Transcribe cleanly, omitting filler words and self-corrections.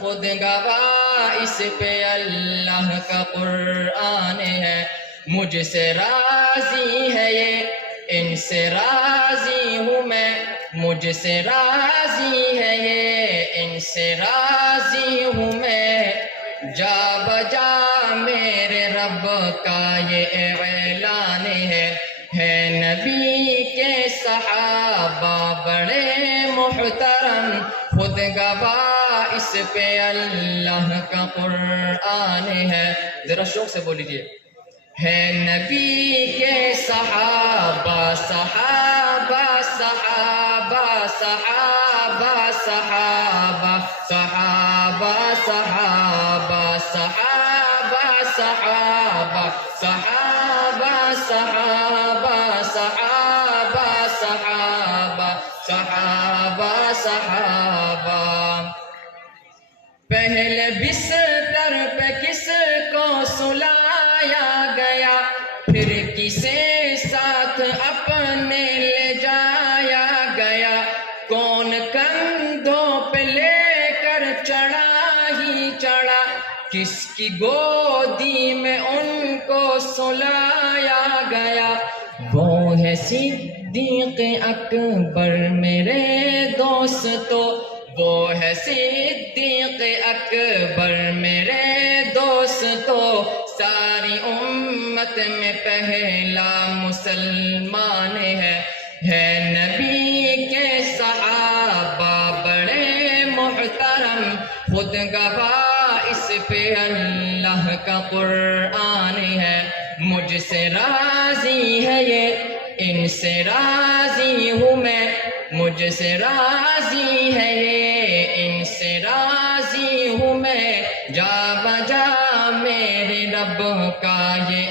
خود گواہ اس پہ اللہ کا قرآن ہے، مجھ سے راضی ہے یہ، ان سے راضی ہوں میں، مجھ سے راضی ہے یہ، ان سے راضی ہوں میں، جا بجا میرے رب کا یہ اعلان ہے نبی کے صحابہ بڑے محترم، خود گواہ اس پہ اللہ کا قرآن ہے، ذرا شوق سے بول لیجیے، ہے نبی کے صحابہ صحابہ صحابہ صحابہ صحابہ صحابہ صحابہ صحابہ صحابہ صحابہ صحابہ صحابہ صحابہ صحابہ صحابہ پہلے بستر پہ کس کو سلایا گیا، پھر کسے ساتھ اپنے لے جایا گیا، کون کندھوں پہ لے کر چڑھا ہی چڑھا، کس کی گودی میں ان کو سلایا گیا، وہ ہے صدیق اکبر میرے دوستو، وہ ہے صدیق اکبر میرے دوستو، ساری امت میں پہلا مسلمان ہے نبی کے صحابہ بڑے محترم، خود گواہ اس پہ اللہ کا قرآن ہے، مجھ سے راضی ہے یہ، ان سے راضی ہوں میں، مجھ سے راضی ہے یہ، ان سے راضی ہوں میں، جا بجا میرے رب کا یہ